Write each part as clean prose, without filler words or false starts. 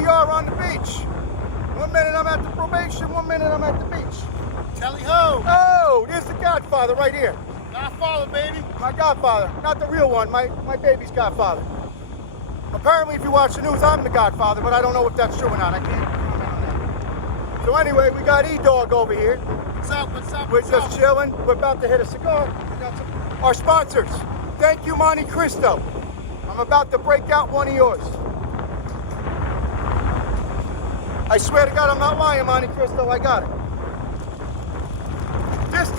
we are on the beach. 1 minute I'm at the probation, 1 minute I'm at the beach. Tally ho! Oh, there's the Godfather right here. Godfather, baby. My Godfather, not the real one, my baby's Godfather. Apparently, if you watch the news, I'm the Godfather, but I don't know if that's true or not. I can't comment on that. So anyway, we got E-Dog over here. What's up, what's up, We're just chilling. We're about to hit a cigar. We got our sponsors. Thank you, Monte Cristo. I'm about to break out one of yours. I swear to God, I'm not lying, Monte Cristo. I got it. This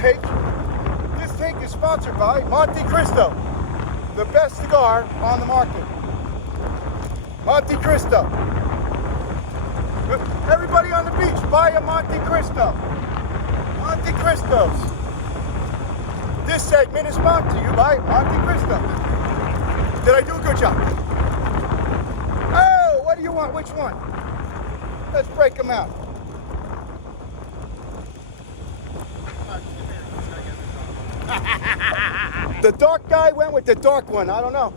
take is sponsored by Monte Cristo, the best cigar on the market. Monte Cristo. Everybody on the beach, buy a Monte Cristo. Monte Cristos. This segment is brought to you by Monte Cristo. Did I do a good job? Oh, what do you want? Which one? Let's break them out. The dark guy went with the dark one. I don't know.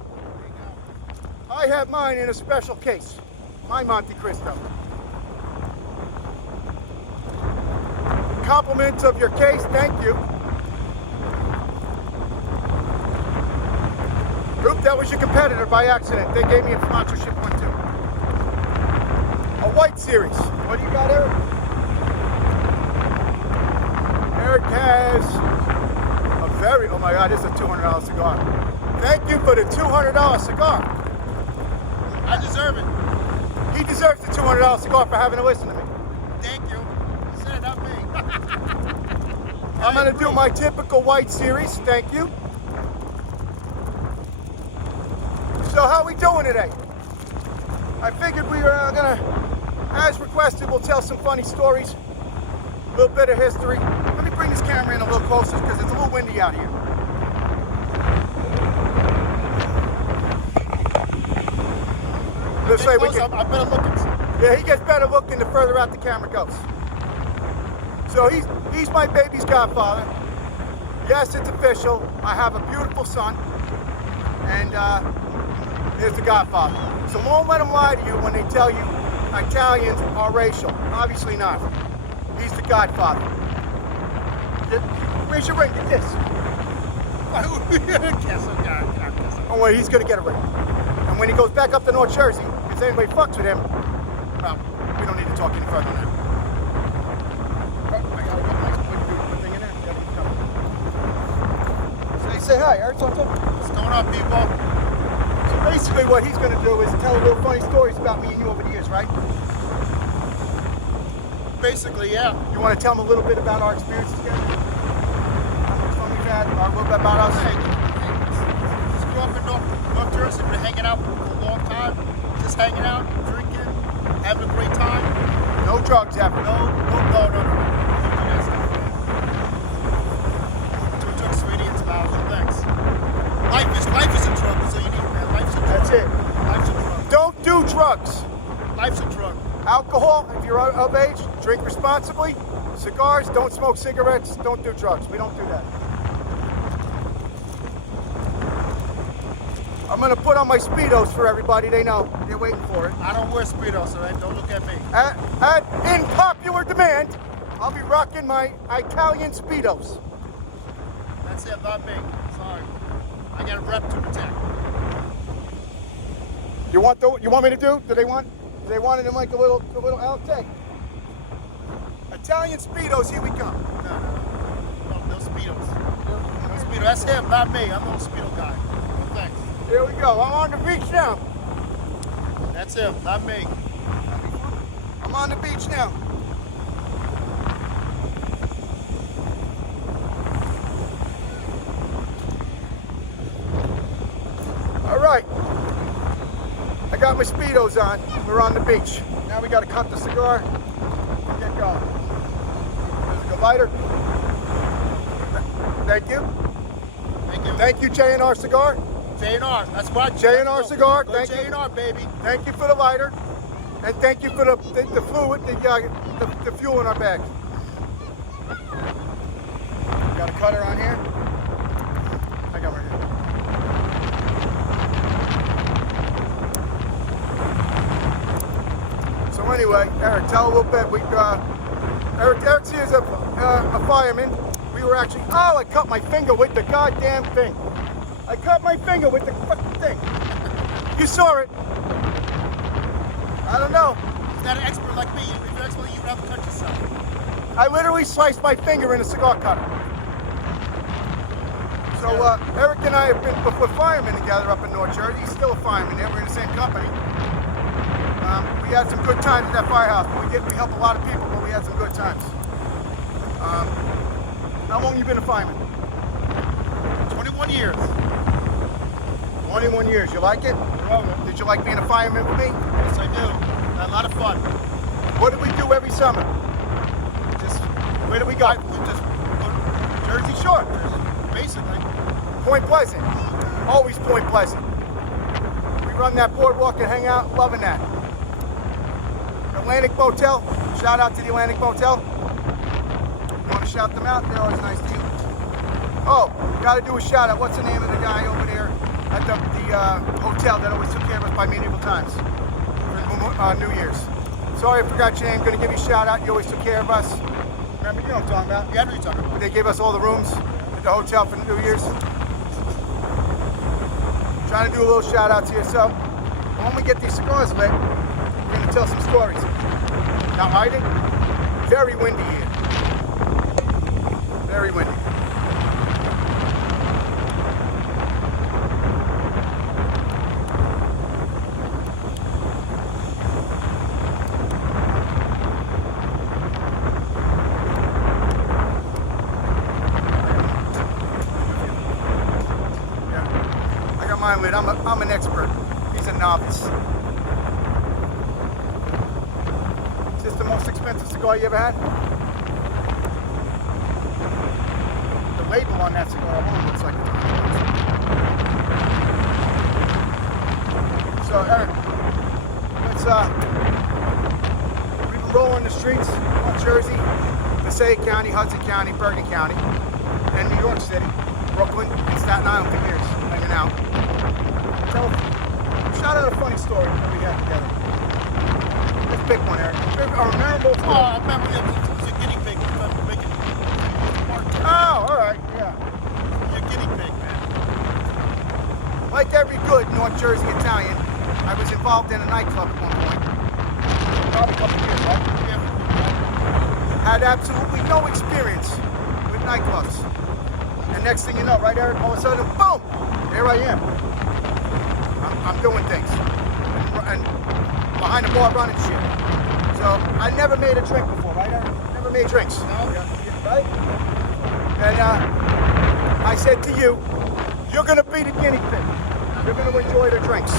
I have mine in a special case. My Monte Cristo. Compliments of your case, thank you. Oop, that was your competitor by accident. They gave me a sponsorship one too. A white series. What do you got, Eric? Eric has a very, oh my God, this is a $200 cigar. Thank you for the $200 cigar. I deserve it. He deserves the $200 cigar for having to listen to me. Thank you. You said it, not me. I'm going to do my typical white series. Thank you. So how we doing today? I figured we were going to, as requested, we'll tell some funny stories, a little bit of history. Let me bring this camera in a little closer because it's a little windy out here. This way we can, I better look at some. yeah, he gets better looking the further out the camera goes. So he's my baby's Godfather. Yes, it's official. I have a beautiful son. And here's the Godfather. So won't let them lie to you when they tell you Italians are racial. Obviously not. He's the Godfather. Where's your ring? Get this. Don't worry, he's gonna get a ring. And when he goes back up to North Jersey, if anybody fucks with him, well, we don't need to talk any further on that. Say hi, Eric. What's going on, people? So basically what he's going to do is tell a little funny stories about me and you over the years, right? Basically, yeah. You want to tell him a little bit about our experiences together? How much fun we've had, or a little bit about us? Just grew up in North Jersey. Been hanging out for a long time. Just hanging out, drinking, having a great time. No drugs ever? No. Life is in trouble, so you need, man. Life's a drug. That's it. Life's a drug. Don't do drugs. Life's a drug. Alcohol, if you're of age, drink responsibly. Cigars, don't smoke cigarettes, don't do drugs. We don't do that. I'm going to put on my Speedos for everybody. They know. They're waiting for it. I don't wear Speedos, so don't look at me. In popular demand, I'll be rocking my Italian Speedos. That's it, not me. Sorry. I got a rep to protect. You want me to do? Do they want it in like a little outtake? Italian Speedos, here we come. No Speedos. No Speedo. That's him, not me. I'm no Speedo guy. No thanks. Here we go. I'm on the beach now. That's him, not me. I'm on the beach now. All right. I got my Speedos on. We're on the beach. Now we got to cut the cigar. Get going. There's a good lighter. Thank you. Thank you. Thank you, J&R Cigar. J&R, that's what. J&R Cigar. Thank you. J&R, baby. Thank you for the lighter. And thank you for the fluid, the fuel in our bag. Got a cutter on here. I got right here. anyway, Eric, tell a little bit. Eric's here as a fireman. We were actually, I cut my finger with the goddamn thing. I cut my finger with the fucking thing. You saw it. I don't know. He's not an expert like me. If you're an expert, you would have to cut yourself. I literally sliced my finger in a cigar cutter. So Eric and I have been firemen together up in North Jersey. He's still a fireman there. We're in the same company. We had some good times at that firehouse. We helped a lot of people, but we had some good times. How long you been a fireman? 21 years. 21 years. You like it? Did you like being a fireman with me? Yes, I do. Had a lot of fun. What do we do every summer? Where do we go? We just go to Jersey Shore. basically. Point Pleasant. Always Point Pleasant. We run that boardwalk and hang out, loving that. Atlantic Motel. Shout out to the Atlantic Motel. You want to shout them out? They're always nice to you. Oh, got to do a shout out. What's the name of the guy over there at the hotel that always took care of us by medieval times for New Year's? Sorry, I forgot your name. Going to give you a shout out. You always took care of us. Remember, you know what I'm talking about? Yeah, I know what you're talking about. They gave us all the rooms at the hotel for New Year's. Trying to do a little shout out to you. So, when we get these cigars lit, we're going to tell some stories. Now, hiding, very windy here. Very windy. Mine lit. I'm an expert. He's a novice. Is this the most expensive cigar you ever had? The label on that cigar alone looks like it's so Eric, we've been rolling the streets of Jersey, Passaic County, Hudson County, Bergen County, and New York City, Brooklyn, and Staten Island for years, hanging out. Shout out a funny story that we had together. Let's pick one, Eric. A memorable story. I remember it was a guinea pig. Oh, all right, yeah. You're a guinea pig, man. Like every good North Jersey Italian, I was involved in a nightclub at one point. Probably a couple years, right? Yeah. Had absolutely no experience with nightclubs. And next thing you know, right, Eric, all of a sudden, boom, there I am. I'm doing things and behind the bar running shit. So I never made a drink before, right? I never made drinks. No? Right? And I said to you, you're going to be the guinea pig. You're going to enjoy the drinks.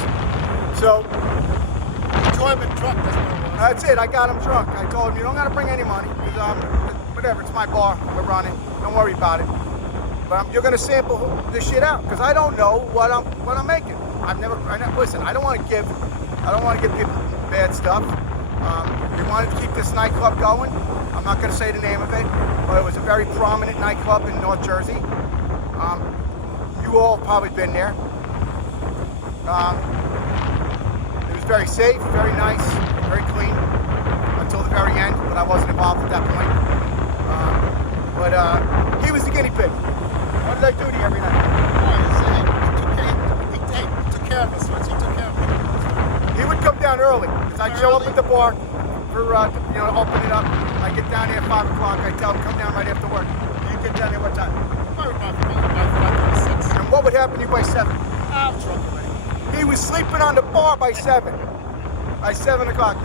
So Enjoyment drunk, that's what it was. that's it. I got him drunk. I told him, you don't got to bring any money because whatever, it's my bar. We're running. Don't worry about it. But you're going to sample this shit out because I don't know what I'm making. Listen, I don't want to give people bad stuff. We wanted to keep this nightclub going. I'm not going to say the name of it, but it was a very prominent nightclub in North Jersey. You all probably been there. It was very safe, very nice, very clean until the very end, but I wasn't involved at that point. But he was the guinea pig. What did I do to you every night? He would come down early because I'd show up at the bar for open it up. I get down here at 5 o'clock. I tell him come down right after work. You get down here what time? And what would happen to you by 7? I'm drunk already. He was sleeping on the bar by 7. By 7 o'clock.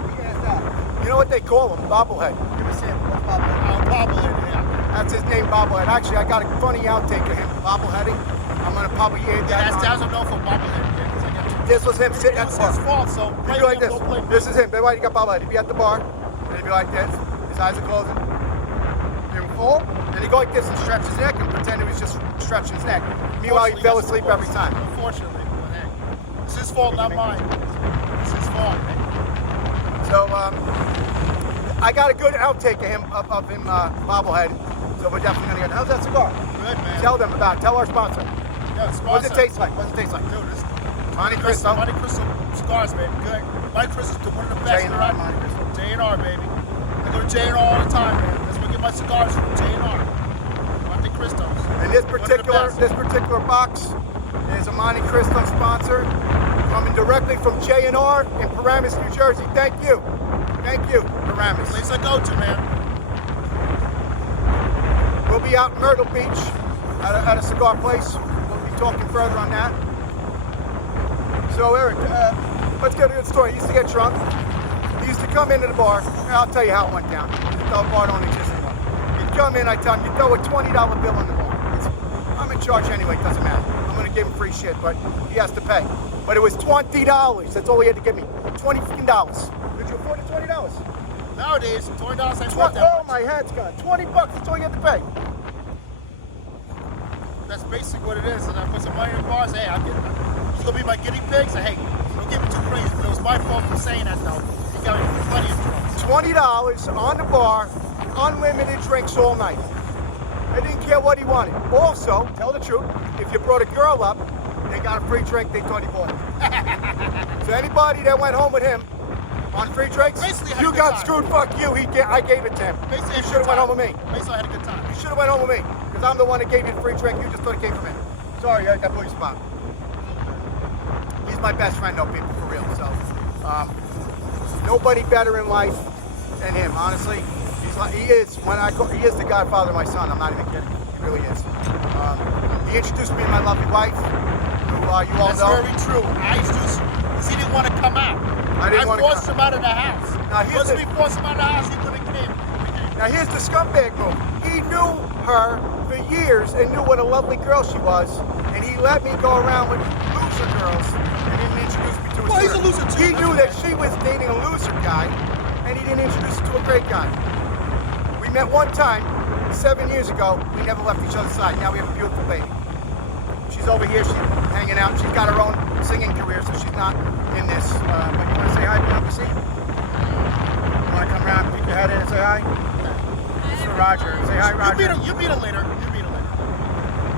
You know what they call him? Bobblehead. Give me a sample. What's Bobblehead? Bobblehead, yeah. That's his name, Bobblehead. Actually, I got a funny outtake of him, Bobbleheading. I'm gonna probably hear that. That's no for Bobblehead. This was him sitting at the bar. It's his fault, so He'd be like this. This is him. That's why you got Bobblehead. He'd be at the bar, and he'd be like this. His eyes are closing. He would fall, and he'd go like this and stretch his neck and pretend he was just stretching his neck. Meanwhile, he fell asleep every time. Unfortunately, but hey, it's his fault, not mine. It's his fault. So, I got a good outtake of him, Bobblehead. So we're definitely gonna get. How's that cigar? Good, man. Tell them about it. Tell our sponsor. Yeah, What does it taste like? What does it taste like? Dude, it's Monte Cristo. Monte Cristo cigars, baby. Good. Monte Cristo's one of the best. J&R, Monte Cristo. J&R, baby. I go to J&R all the time, man. That's where I get my cigars from. J&R. Monte Cristos. And this particular box is a Monte Cristo sponsor, coming directly from J&R in Paramus, New Jersey. Thank you. Thank you, Paramus. Place I go to, man. We'll be out in Myrtle Beach at a cigar place. We'll be talking further on that. So Eric, let's get to the story. He used to get drunk. He used to come into the bar, and I'll tell you how it went down. The bar don't exist anymore. He'd come in, I tell him, you throw a $20 bill in the bar. I'm in charge anyway, it doesn't matter. I'm gonna give him free shit, but he has to pay. But it was $20. That's all he had to give me. $20 freaking dollars. Could you afford the $20? Nowadays, $20 ain't worth that much. Oh, my head's gone. $20, that's all you had to pay. That's basically what it is. And I put some money in the bars. Hey, I'll get it. He's gonna be my guinea pig. So hey, don't get me too crazy. But it was my fault for saying that though. He got me plenty of drugs. $20 on the bar, unlimited drinks all night. I didn't care what he wanted. Also, tell the truth, if you brought a girl up, they got a free drink, they thought he bought it. So anybody that went home with him on free drinks, Basically, I had you a good got time. screwed, fuck you. I gave it to him. Basically, You should have went home with me. Basically, I had a good time. You should have went home with me, because I'm the one that gave you the free drink. You just thought it came from him. Sorry, Eric, that blew your spot. He's my best friend, though, people, for real. So, nobody better in life than him, honestly. He is the godfather of my son. I'm not even kidding. He really is. He introduced me to my lovely wife, who you all That's know. very true. I introduced him because he didn't want to come out. I forced him out of the house. Now, Once we forced him out of the house, he wouldn't came. Now here's the scumbag move. He knew her for years and knew what a lovely girl she was, and he let me go around with loser girls and didn't introduce me to a Well, he's a loser too. He knew that she was dating a loser guy, and he didn't introduce her to a great guy. We met one time, 7 years ago. We never left each other's side. Now we have a beautiful baby. She's over here. She's hanging out. She's got her own singing career, so she's not in this. But you want to say hi, Bianca? See? You want to come around, peek your head in, and say hi? This is for Roger. Say hi, Roger. You meet her later.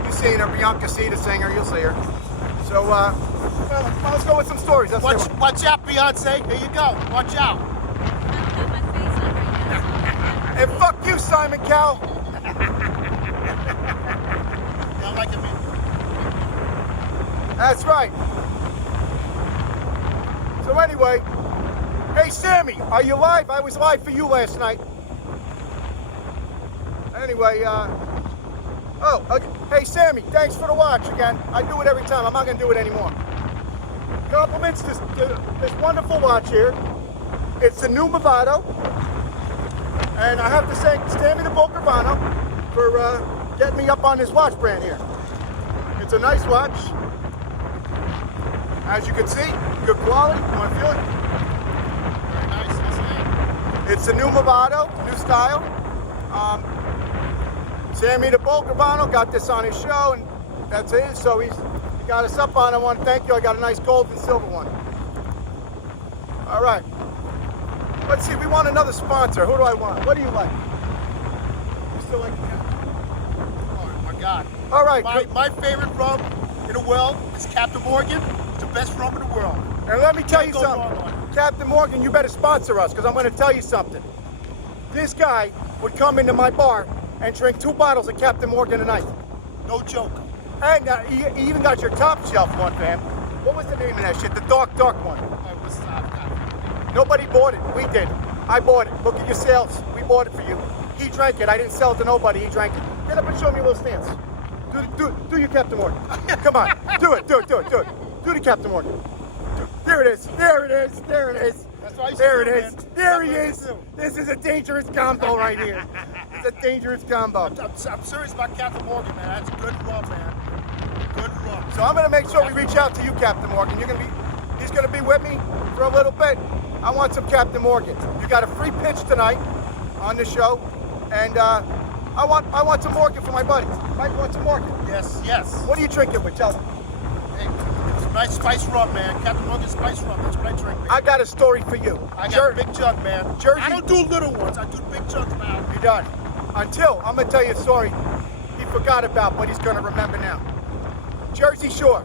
You've seen her, Bianca C, the singer. You'll see her. So, well, let's go with some stories. Watch out, Beyonce. Here you go. Watch out. And fuck you, Simon Cowell. I like it, man. That's right. So anyway, hey Sammy, are you live? I was live for you last night. Anyway, hey Sammy, thanks for the watch again. I do it every time. I'm not gonna do it anymore. Compliments this wonderful watch here. It's the new Movado. And I have to thank Stanley the Volcravano for getting me up on this watch brand here. It's a nice watch. As you can see, good quality. You want to feel it? Very nice. It's the new Movado, new style. Sammy the Volcravano got this on his show, and that's it. So he got us up on it. I want to thank you. I got a nice gold and silver one. All right. Let's see, we want another sponsor. Who do I want? What do you like? You still like Oh my God. All right. My favorite rum in the world is Captain Morgan. It's the best rum in the world. And let me tell you Can't go wrong something. on it. Captain Morgan, you better sponsor us, because I'm going to tell you something. This guy would come into my bar and drink 2 bottles of Captain Morgan a night. No joke. And he even got your top shelf one, fam. What was the name of that shit? The dark one. Nobody bought it. We did. I bought it. Look at your sales. We bought it for you. He drank it. I didn't sell it to nobody. He drank it. Get up and show me a little stance. Do your Captain Morgan. Come on. Do it. Do the Captain Morgan. There it is. There it is. That's what I used There to it do, is. man. There he That's is. what I used to do. This is a dangerous combo right here. It's a dangerous combo. I'm serious about Captain Morgan, man. That's good rum, man. Good rum. So I'm going to make sure we reach out to you, Captain Morgan. He's going to be with me for a little bit. I want some Captain Morgan. You got a free pitch tonight on the show, and I want some Morgan for my buddy. Mike wants some Morgan. Yes. What are you drinking with? Tell me. Hey, it's a nice spice rum, man. Captain Morgan spice rum. That's what I drink, man. I got a story for you. I got a big jug, man. Jersey. I don't do little ones. I do big jugs now. You're done. Until I'm gonna tell you a story he forgot about, but he's gonna remember now. Jersey Shore.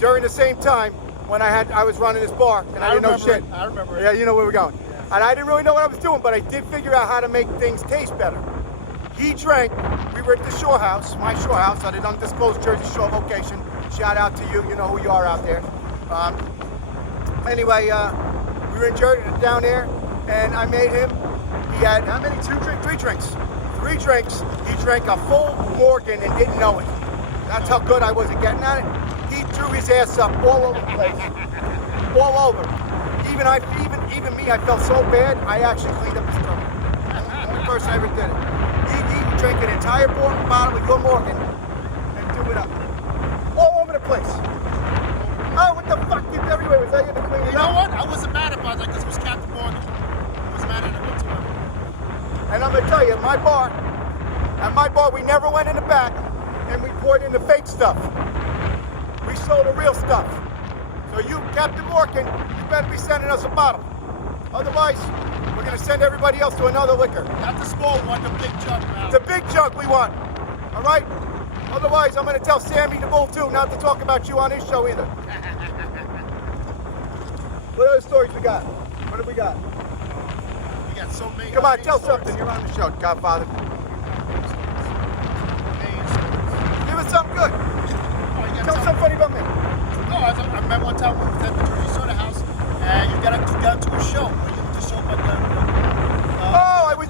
During the same time, when I was running this bar and I didn't know shit. I remember it. Yeah, you know where we're going. And I didn't really know what I was doing, but I did figure out how to make things taste better. He drank. We were at the Shore House, my Shore House, at an undisclosed Jersey Shore location. Shout out to you. You know who you are out there. Anyway, we were in Jersey down there, and I made him. He had how many? 2 drinks? 3 drinks. 3 drinks. He drank a full Morgan and didn't know it. That's how good I was at getting at it. He threw his ass up all over the place. All over. Even me, I felt so bad, I actually cleaned up his stomach. The only person I ever did it. He drank an entire bottle of your Morgan and threw it up. All over the place. Oh, what the fuck? It's everywhere. Was I going to clean it up? You know what? I wasn't mad about that because it was Captain Morgan. I was mad at it whatsoever. And I'm going to tell you, at my bar, we never went in the back and we poured in the fake stuff. We sold the real stuff. So you, Captain Morgan, you better be sending us a bottle. Otherwise, we're going to send everybody else to another liquor. Not the small one, the big jug, man. The big jug we want. All right? Otherwise, I'm going to tell Sammy the Bull, too, not to talk about you on his show either. What other stories we got? What have we got? We got so many. Come on, tell something. You're on the show, Godfather. Give us something good. Tell something funny about me. No, I remember one time we was at the Jersey Soda House, and you got to a show. You went to show like I was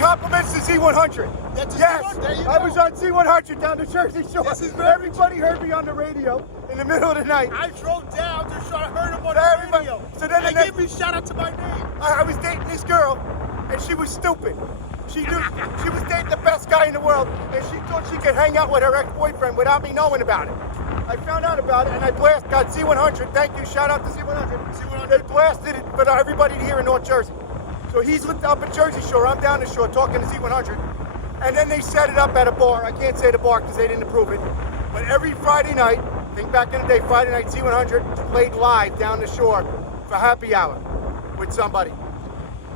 compliments to Z100. That's yes, there you go. I was on Z100 down the Jersey Shore. Everybody heard me on the radio in the middle of the night. I drove down to try to heard him on the radio. So then they gave me a shout out to my name. I was dating this girl, and she was stupid. She knew she was dating the best guy in the world, and she thought she could hang out with her ex-boyfriend without me knowing about it. I found out about it, and I got Z100. Thank you. Shout out to Z100. They blasted it for everybody here in North Jersey. So he's up at Jersey Shore. I'm down the shore talking to Z100. And then they set it up at a bar. I can't say the bar because they didn't approve it. But every Friday night, think back in the day, Friday night, Z100 played live down the shore for happy hour with somebody.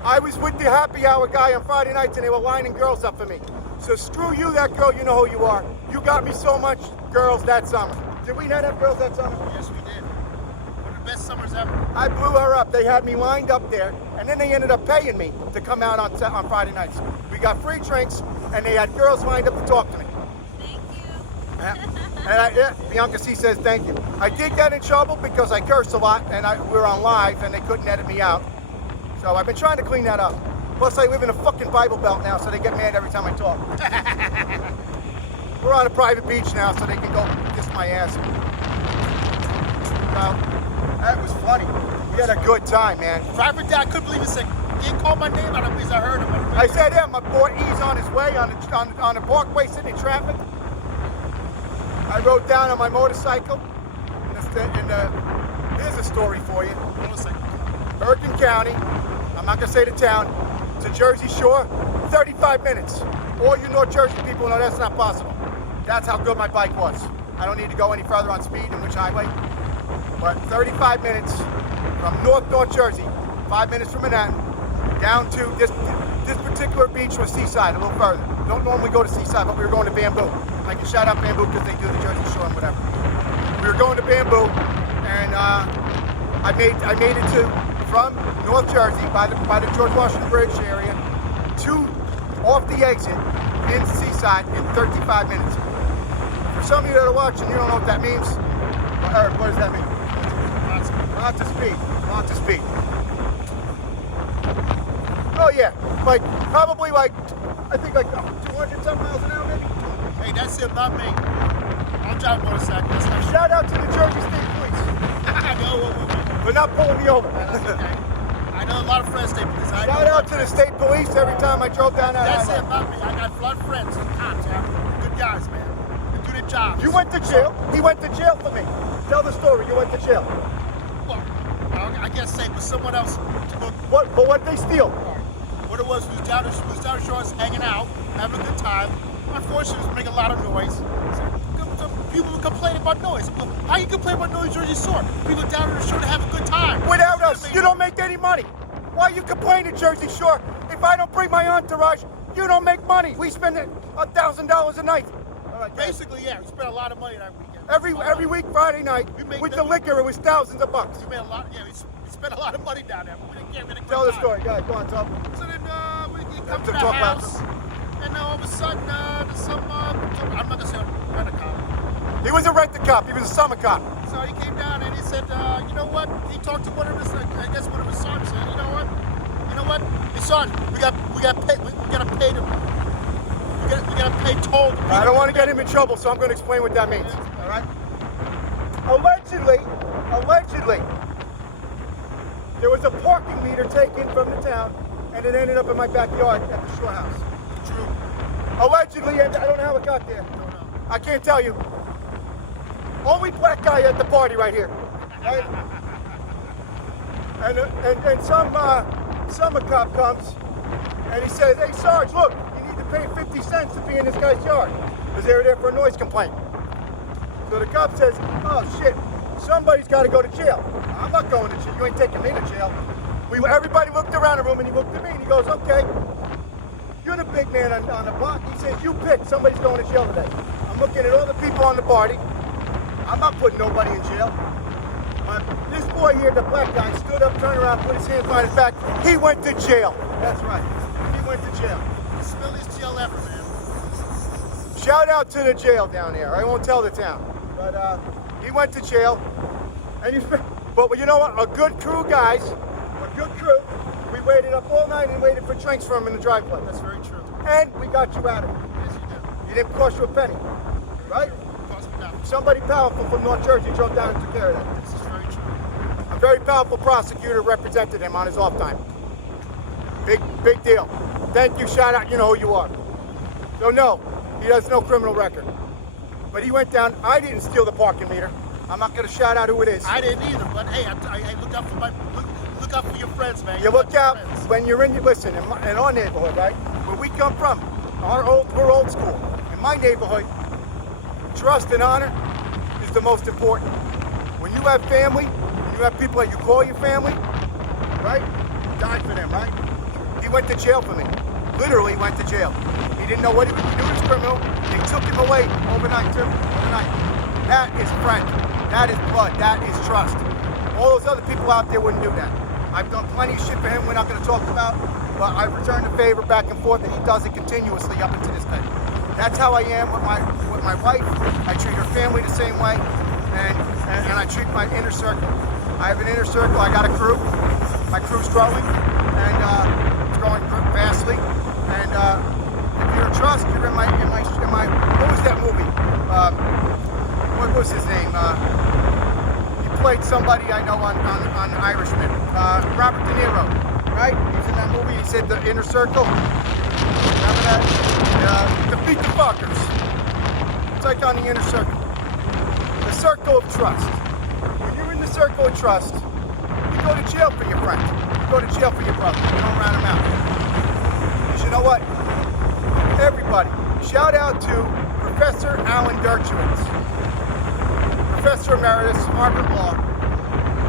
I was with the happy hour guy on Friday nights, and they were lining girls up for me. So screw you, that girl. You know who you are. You got me so much girls that summer. Did we not have girls that summer? Yes, we did. One of the best summers ever. I blew her up. They had me lined up there, and then they ended up paying me to come out on Friday nights. We got free drinks, and they had girls lined up to talk to me. Thank you. And Bianca C says thank you. I did get in trouble because I cursed a lot, and we were on live, and they couldn't edit me out. So I've been trying to clean that up. Plus, I live in a fucking Bible Belt now, so they get mad every time I talk. We're on a private beach now, so they can go kiss my ass. So, that was funny. We had a good time, man. Private Day, I couldn't believe it. Said, he didn't call my name out of because I heard him. I said, yeah, my boy E's on his way on the parkway sitting in traffic. I rode down on my motorcycle. Here's a story for you. Bergen County, I'm not going to say the town, to Jersey Shore, 35 minutes. All you North Jersey people know that's not possible. That's how good my bike was. I don't need to go any further on speed in which highway. But 35 minutes from North Jersey, 5 minutes from Manhattan, down to this particular beach was Seaside, a little further. Don't normally go to Seaside, but we were going to Bamboo. I can shout out Bamboo because they do the Jersey Shore and whatever. We were going to Bamboo, and I made it from North Jersey by the George Washington Bridge area to off the exit in Seaside in 35 minutes. For some of you that are watching, you don't know what that means. Well, Eric, what does that mean? Lots of speed. Lots of speed. Oh yeah, probably I think 200 some miles an hour maybe. Hey, that's it, not me. I'm driving motorcycle. That's not Shout out to the Jersey State Police. I know. For not pulling me over. That's okay. I know a lot of friends state police. Shout out to the state police every time I drove down that That's highway. it, not me. I got a lot of friends, cops, good guys, man. They do their jobs. You went to jail. He went to jail for me. Tell the story. You went to jail. Well, I guess say with someone else. What? But what did they steal? What it was down the shore, hanging out, having a good time. Unfortunately, it was making a lot of noise. So people were complaining about noise. How you complain about noise, Jersey Shore? People down on the shore to have a good time. Without us, you don't make any money. Why you complaining, Jersey Shore? If I don't bring my entourage, you don't make money. We spend $1,000 a night. right, basically, yeah, we spent a lot of money that weekend. Every week, Friday night, with the liquor, it was thousands of bucks. We made a lot. Yeah, we spent a lot of money down there. But we didn't get rid of. Tell the story. Go on, Tom. So then we come to to the talk about house, and all of a sudden there's some. I'm not gonna say rent a cop. He was a rent-a-cop. He was a summer cop. So he came down and he said, you know what? He talked to one of his, I guess one of his sons. Said, you know what? Hey son, we got paid. We gotta pay them. We gotta pay toll. I don't want to get him in trouble, so I'm going to explain what that means. All right? Allegedly, there was a parking meter taken from the town, and it ended up in my backyard at the Shore House. True. Allegedly, and I don't know how it got there. Don't know. I can't tell you. Only black guy at the party right here. Right? And some summer cop comes, and he says, hey, Sarge, look, you need to pay 50 cents to be in this guy's yard, because they were there for a noise complaint. So the cop says, oh, shit, somebody's got to go to jail. I'm not going to jail. You ain't taking me to jail. Everybody looked around the room, and he looked at me, and he goes, okay, you're the big man on the block. He says, you pick. Somebody's going to jail today. I'm looking at all the people on the party. I'm not putting nobody in jail. This boy here, the black guy, stood up, turned around, put his hands behind his back. He went to jail. That's right. He went to jail. Smelliest jail ever, man. Shout out to the jail down there. I won't tell the town. But he went to jail. But you know what? A good crew, guys. A good crew. We waited up all night and waited for drinks from him in the driveway. That's very true. And we got you out of it. Yes, you did. You didn't cost you a penny. Right? Cost me nothing. Somebody powerful from North Jersey drove down and took care of that. This is very true. A very powerful prosecutor represented him on his off time. Big deal. Thank you, shout out, you know who you are. So no, he has no criminal record. But he went down, I didn't steal the parking meter. I'm not gonna shout out who it is. I didn't either, but hey, I look out for look out for your friends, man. You look out when you're in in our neighborhood, right? Where we come from, we're old school. In my neighborhood, trust and honor is the most important. When you have family, when you have people that you call your family, right? Die for them, right? He went to jail for me. Literally went to jail. He didn't know what he was doing. He was criminal. They took him away overnight too. Overnight. That is friend. That is blood. That is trust. All those other people out there wouldn't do that. I've done plenty of shit for him we're not going to talk about, but I return the favor back and forth, and he does it continuously up until this day. That's how I am with my wife. I treat her family the same way, and I treat my inner circle. I have an inner circle. I got a crew. My crew's growing, and it's growing vastly. And if you're a trust, you're in my. What was that movie? What was his name? He played somebody I know on Irishman. Robert De Niro, right? He's in that movie. He said the inner circle. Remember that? Defeat the fuckers. Take on the inner circle. The circle of trust. When you're in the circle of trust, you go to jail for your friend. You go to jail for your brother. You don't rat him out. Because you know what? Everybody, shout out to Professor Alan Dershowitz. Professor Emeritus, Harvard Law.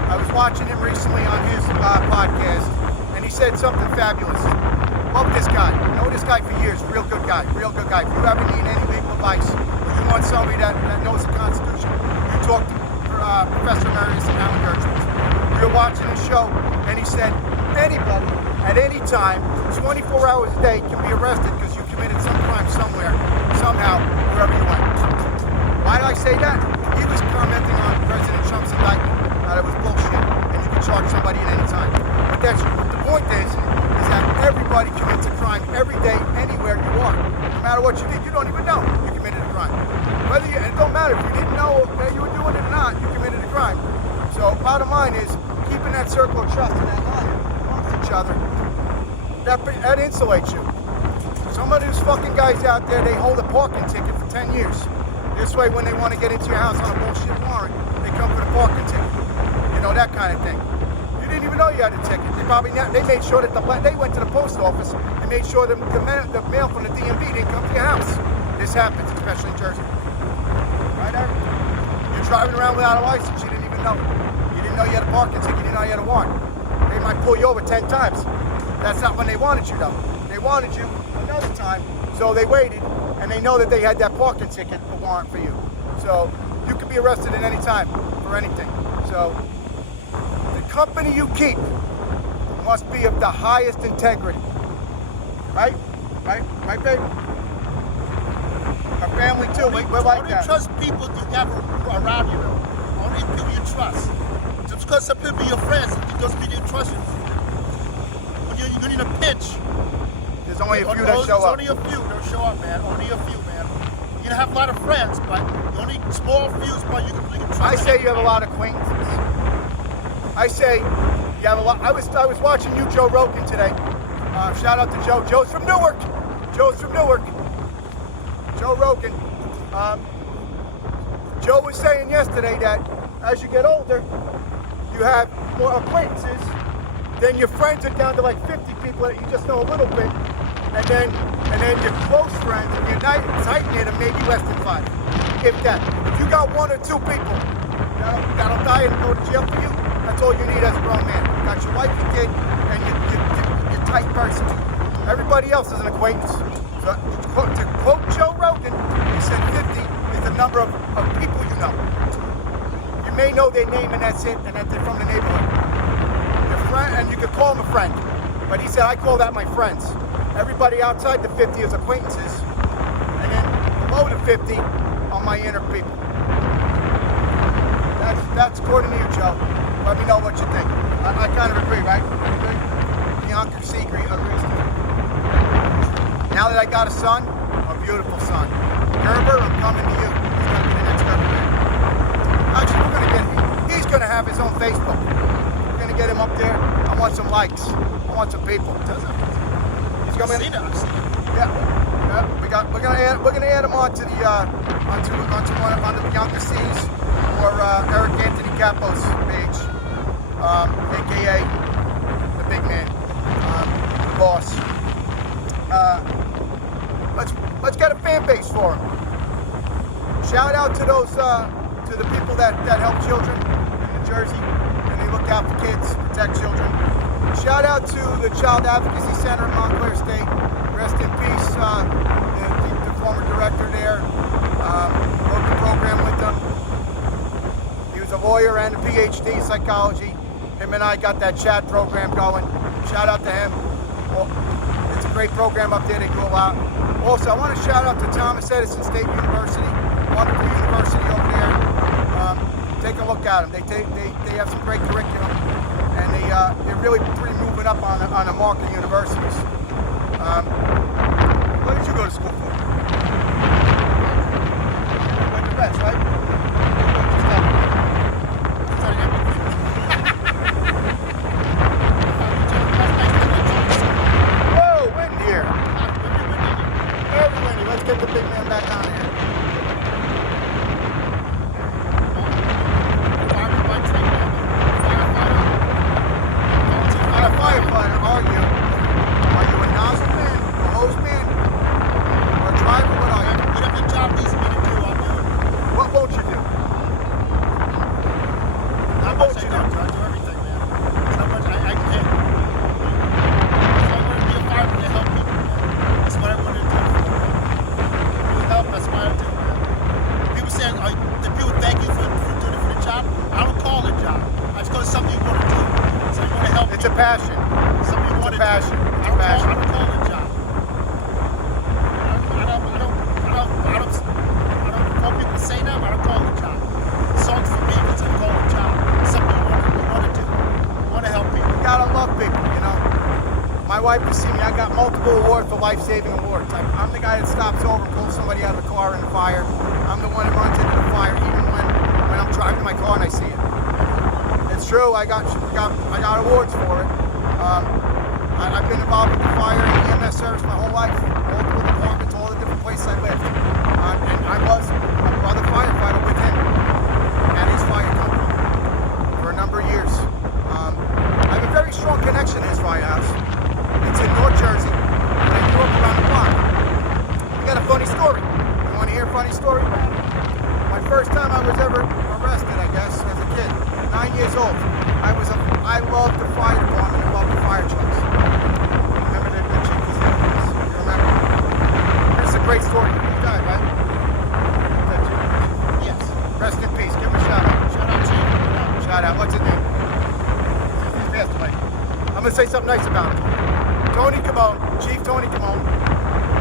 I was watching him recently on his podcast, and he said something fabulous. Love this guy. Know this guy for years. Real good guy. Real good guy. If you ever need any legal advice, or you want somebody that knows the Constitution, you talk to Professor Emeritus Alan Dershowitz. We were watching his show, and he said anybody, at any time, 24 hours a day, can be arrested because you committed some crime somewhere, somehow, wherever you went. Why did I say that? He was commenting on President Trump's indictment, that it was bullshit, and you can charge somebody at any time. But the point is that everybody commits a crime every day, anywhere you are. No matter what you did, you don't even know you committed a crime. It don't matter if you didn't know that you were doing it or not, you committed a crime. So bottom line is, keeping that circle of trust and that line amongst each other, that insulates you. Some of these fucking guys out there, they hold a parking ticket for 10 years. This way, when they want to get into your house on a bullshit warrant, they come for the parking ticket. You know, that kind of thing. You didn't even know you had a ticket. They made sure that they went to the post office and made sure the mail from the DMV didn't come to your house. This happens, especially in Jersey. Right, Eric? You're driving around without a license, you didn't even know. You didn't know you had a parking ticket, you didn't know you had a warrant. They might pull you over 10 times. That's not when they wanted you, though. They wanted you another time, so they waited, and they know that they had that parking ticket, a warrant for you. So you can be arrested at any time for anything. So the company you keep must be of the highest integrity. Right? Right, babe? Our family too. We're like only that. trust people you have around you, though. Only people you trust. Just because some people are your friends, it doesn't mean you trust you. When you're in a pinch, There's only a few that show up. Only a few that show up, man. Only a few, man. You have a lot of friends, but the only small few is what you can trust. I say you have a lot of acquaintances. I say you have a lot. I was watching you, Joe Rogan, today. Shout out to Joe. Joe's from Newark. Joe Rogan. Joe was saying yesterday that as you get older, you have more acquaintances. Then your friends are down to like 50 people that you just know a little bit, and then your close friends and your tight knit are maybe less than 5. If that. If you got 1 or 2 people that'll die and go to jail for you, that's all you need as a grown man. You got your wife, your kid, and your tight person. Everybody else is an acquaintance. So, to quote Joe Rogan, he said 50 is the number of people you know. You may know their name and that's it, and that they're from the neighborhood. Your friend, and you could call them a friend. But he said, I call that my friends. Everybody outside the 50 is acquaintances, and then below the 50 are my inner people. That's according to you, Joe. Let me know what you think. I kind of agree, right? Bianca Segree agrees too. Now that I got a son, a beautiful son. Gerber, I'm coming to you. He's going to be the next Gerber man. Actually, he's going to have his own Facebook. We're going to get him up there. I want some likes. I want some people. He's going to Yeah. We're gonna add him onto the on the Bianca C's or Eric Anthony Capo's page, aka the big man, the boss. Let's get a fan base for him. Shout out to those to the people that help children in New Jersey and they look out for kids, protect children. Shout out to the Child Advocacy Center in Montclair State. Rest in peace, the former director there. Wrote the program with them. He was a lawyer and a PhD in psychology. Him and I got that chat program going. Shout out to him. Well, it's a great program up there. They do a lot. Also, I want to shout out to Thomas Edison State University. Wonderful university over there. Take a look at them. They have some great curriculum. And they're really pretty moving up on the mark of universities. What did you go to school for? You went to Reds, right? Whoa, wind here. Very windy. Let's get the big man back on here. Firefighter, are you? Are you a nozzle man, a hose man, or a driver? What are you? Whatever the job needs me to do, I'll do it. What won't you do? Not much I do. I do everything, man. There's not much I can. I want to be a fireman to help people, man. That's what I want to do. With help, that's what I do, man. People say, the people thank you for doing it for the job. I don't call it a job. I just call it something you want to do. Something you want to help. It's a passion. Something you want to do. It's a passion. It's a passion. I don't call it a job. I don't call people to say that, but I don't call it a job. Songs for me, it's a call it a job. It's something you want to do. You want to help people. You gotta love people, you know. My wife has seen me. I got multiple awards for life-saving awards. I'm the guy that stops over and pulls somebody out of the car in the fire. I'm the one that runs into the fire even when I'm driving my car and I see it. It's true. I got awards for it. I've been involved with the fire and EMS service my whole life, multiple departments, all the different places I lived. And I was a brother firefighter with him at his fire company for a number of years. I have a very strong connection to his firehouse. It's in North Jersey, and I grew up around the block. We got a funny story. You want to hear a funny story? My first time I was ever arrested, I guess, as a kid, 9 years old. I loved the fire department and loved the fire trucks. Remember the chief was there? You remember? nice about him. Tony Camone, Chief Tony Camone.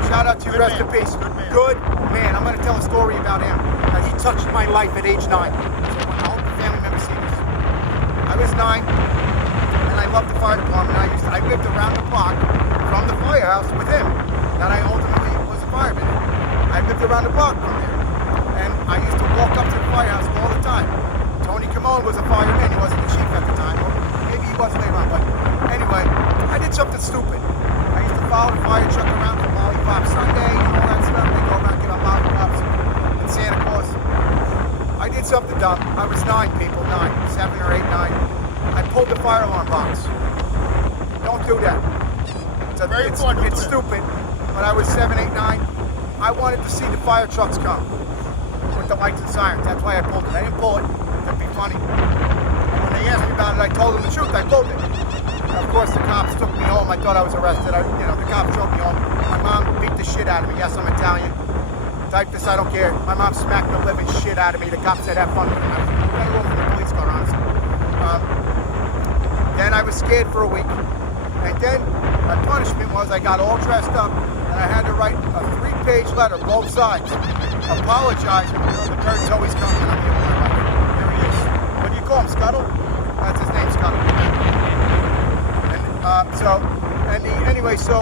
Shout out to you, Good rest man. in peace. Good man. Good man. I'm going to tell a story about him. He touched my life at age 9. So I hope the family members see this. I was 9, and I loved the fire department. I lived around the block from the firehouse with him, that I ultimately was a fireman. I lived around the block from there, and I used to walk up to the firehouse all the time. Tony Camone was a fireman. He wasn't the chief at the time. Or maybe he was later on, but anyway, I did something stupid. I used to follow the fire truck around for Lollipop Sunday and all that stuff. They go around and give out lollipops and Santa Claus. I did something dumb. I was 9, people, 9, 7 or 8, 9. I pulled the fire alarm box. Don't do that. It's stupid, but I was 7, 8, 9. I wanted to see the fire trucks come with the lights and sirens. That's why I pulled it. I didn't pull it to be funny. When they asked me about it, I told them the truth. I pulled it. Of course, the cops took me home. I thought I was arrested. The cops drove me home. My mom beat the shit out of me. Yes, I'm Italian. Type this, I don't care. My mom smacked the living shit out of me. The cops said, have fun with me. I was better off in the police car, honestly. Then I was scared for a week. And then my punishment was I got all dressed up and I had to write a 3-page letter, both sides, apologizing. The bird's always coming. I'm here with my wife. There he is. What do you call him, Scuttle? That's his name, Scuttle. Anyway, so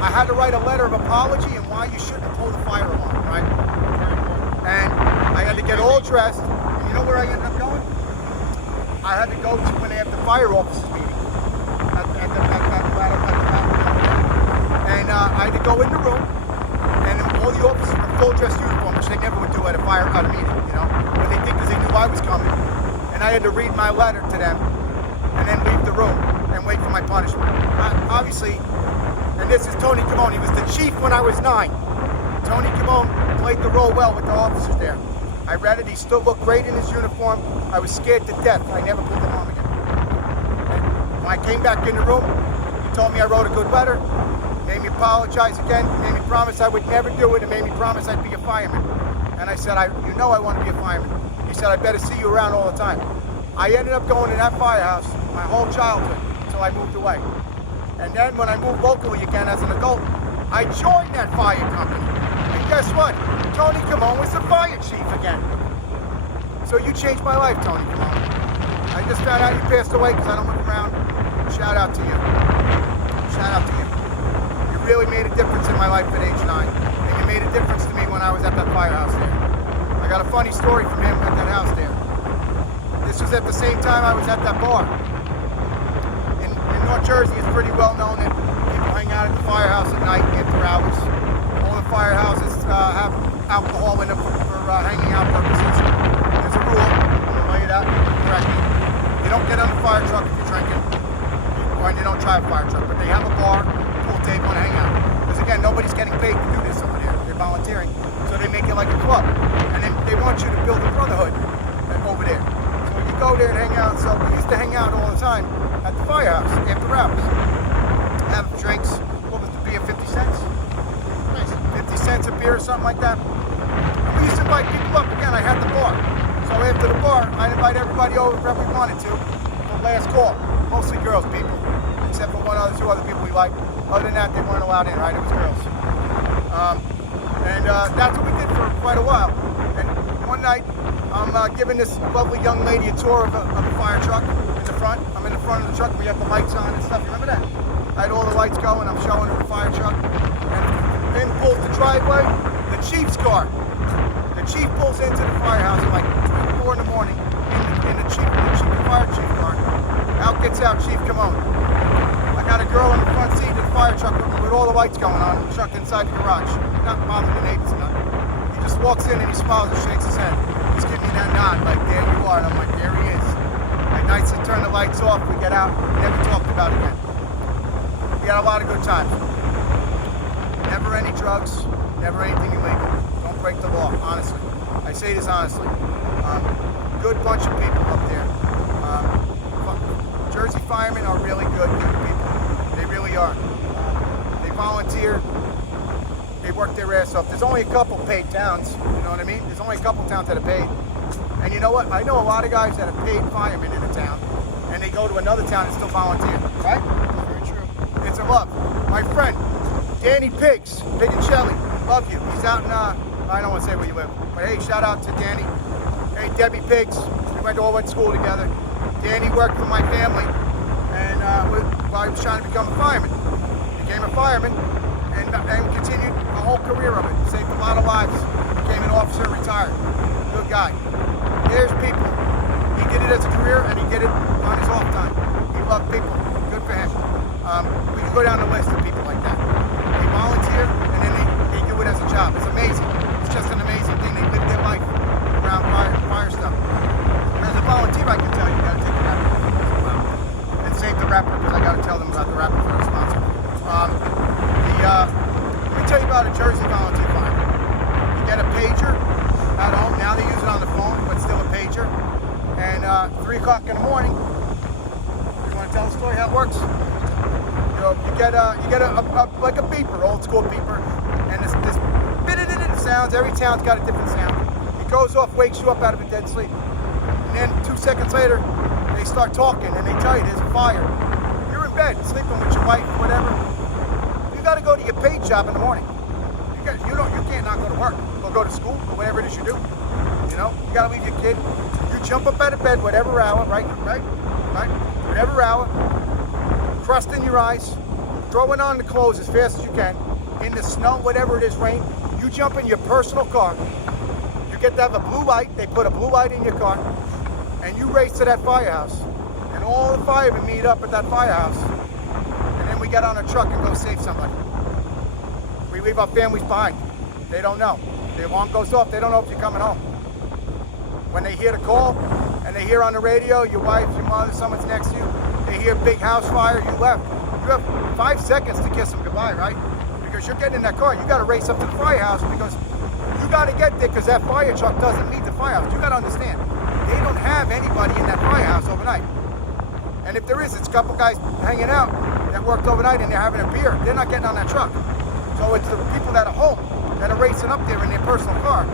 I had to write a letter of apology and why you shouldn't pull the fire alarm, right? And I had to get all dressed. And you know where I ended up going? I had to go to when they have the fire officers meeting. And I had to go in the room, and all the officers were in full dress uniform, which they never would do at a meeting, but they did because they knew I was coming. And I had to read my letter to them, and then leave the room and wait for my punishment. Obviously, and this is Tony Camone. He was the chief when I was 9. Tony Camone played the role well with the officers there. I read it. He still looked great in his uniform. I was scared to death. I never pulled him on again. And when I came back in the room, he told me I wrote a good letter, made me apologize again, made me promise I would never do it, and made me promise I'd be a fireman. And I said, I want to be a fireman. He said, I better see you around all the time. I ended up going to that firehouse my whole childhood until I moved away. And then when I moved locally again as an adult, I joined that fire company. And guess what? Tony Camone was the fire chief again. So you changed my life, Tony Camone. I just found out you passed away because I don't look around. Shout out to you. Shout out to you. You really made a difference in my life at age 9. And you made a difference to me when I was at that firehouse there. I got a funny story from him at that house there. This was at the same time I was at that bar. In North Jersey, it's pretty well known that people hang out at the firehouse at night after hours. All the firehouses have alcohol in them for hanging out purposes. There's a rule. I'm going to lay it out correctly. You don't get on the fire truck if you're drinking. Or you don't drive a fire truck. But they have a bar, pool table, and hang out. Because again, nobody's getting paid to do this over there. They're volunteering. So they make it like a club. And then they want you to build a brotherhood over there. So you go there and hang out. So we used to hang out all the time at the firehouse after hours. Have drinks. What was the beer? 50 cents? 50 cents a beer or something like that. And we used to invite people up. Again, I had the bar. So after the bar, I'd invite everybody over if we wanted to. The last call. Mostly girls, people. Except for two other people we liked. Other than that, they weren't allowed in, right? It was girls. That's what we did for quite a while. And one night, I'm giving this lovely young lady a tour of a fire truck in the front. I'm in the front of the truck. We have the lights on and stuff. You remember that? I had all the lights going. I'm showing her the fire truck. And in pulls the driveway, the chief's car. The chief pulls into the firehouse at like 4 in the morning in the fire chief car. Out gets out Chief Camone. I got a girl in the front seat of the fire truck with all the lights going on, the truck inside the garage. Not bothering the neighbors or nothing. He just walks in and he smiles and shakes his head. He's giving me that nod, like, there you are. And I'm like, there he is. At nights he turned the lights off, we get out, never talked about it again. We had a lot of good times. Never any drugs, never anything illegal. Don't break the law, honestly. I say this honestly. Good bunch of people up there. Jersey firemen are really good people. They really are. They volunteer. They work their ass off. There's only a couple paid towns. You know what I mean? There's only a couple towns that are paid. And you know what? I know a lot of guys that are paid firemen in a town, and they go to another town and still volunteer, right? Danny Pigs, Pig and Shelly, love you. He's out in, I don't want to say where you live, but hey, shout out to Danny. Hey, Debbie Pigs, we all went to school together. Danny worked for my family, and while I was trying to become a fireman. Became a fireman, and continued a whole career of it. Saved a lot of lives. Became an officer, retired. Good guy. There's people. He did it as a career, and he did it on his off time. He loved people. Good for him. We can go down the list of people like that. They volunteer, and then they do it as a job. It's amazing. It's just an amazing thing. They live their life around fire stuff. As a volunteer, I can tell you, got to take it out and save the rapper, because I got to tell them about the rapper for a sponsor. Let me tell you about a Jersey volunteer fire. You get a pager at home. Now they use it on the phone, but still a pager. And 3 o'clock in the morning, you want to tell the story how it works? You get like a beeper, old school beeper, and this sounds. Every town's got a different sound. It goes off, wakes you up out of a dead sleep, and then 2 seconds later, they start talking and they tell you there's a fire. You're in bed, sleeping with your wife, whatever. You got to go to your paid job in the morning. You can't not go to work or go to school or whatever it is you do. You know, you got to leave your kid. You jump up out of bed, whatever hour, right, whatever hour. Crust in your eyes, throwing on the clothes as fast as you can, in the snow, whatever it is, rain. You jump in your personal car. You get to have a blue light. They put a blue light in your car, and you race to that firehouse. And all the firemen meet up at that firehouse, and then we get on a truck and go save somebody. We leave our families behind. They don't know. The alarm goes off. They don't know if you're coming home. When they hear the call, and they hear on the radio, your wife, your mother, someone's next to you, they hear big house fire, you left. You have 5 seconds to kiss them goodbye, right? Because you're getting in that car, you got to race up to the firehouse, because you got to get there, because that fire truck doesn't meet the firehouse. You got to understand, they don't have anybody in that firehouse overnight. And if there is, it's a couple guys hanging out that worked overnight and they're having a beer. They're not getting on that truck. So it's the people that are home that are racing up there in their personal car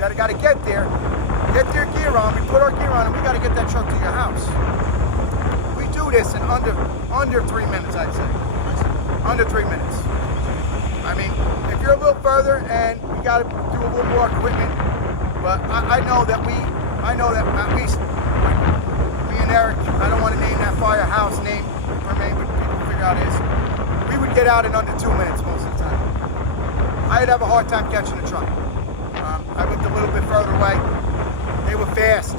that got to get there, get their gear on. We put our gear on, and we got to get that truck to your house. This in under 3 minutes, I'd say. Under 3 minutes. I mean, if you're a little further and you got to do a little more equipment, but I know that at least me and Eric, I don't want to name that firehouse name or name, but people figure out is, we would get out in under 2 minutes most of the time. I'd have a hard time catching a truck. I lived a little bit further away. They were fast,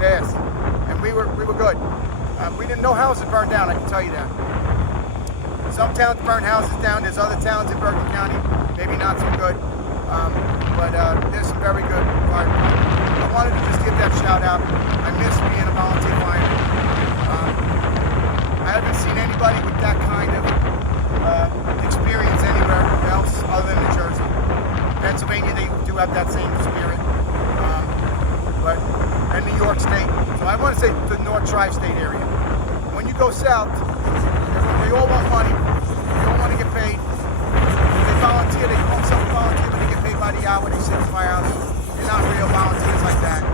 and we were good. We didn't know houses burned down, I can tell you that. Some towns burn houses down. There's other towns in Bergen County, maybe not so good. But there's some very good firemen. I wanted to just give that shout out. I miss being a volunteer fireman. I haven't seen anybody with that kind of experience anywhere else other than New Jersey. Pennsylvania, they do have that same spirit. And New York State. So I want to say the North Tri-State area. When you go south, they all want money. They don't want to get paid. They volunteer. They call themselves volunteer, but they get paid by the hour. They sit in the firehouse. They're not real volunteers like that.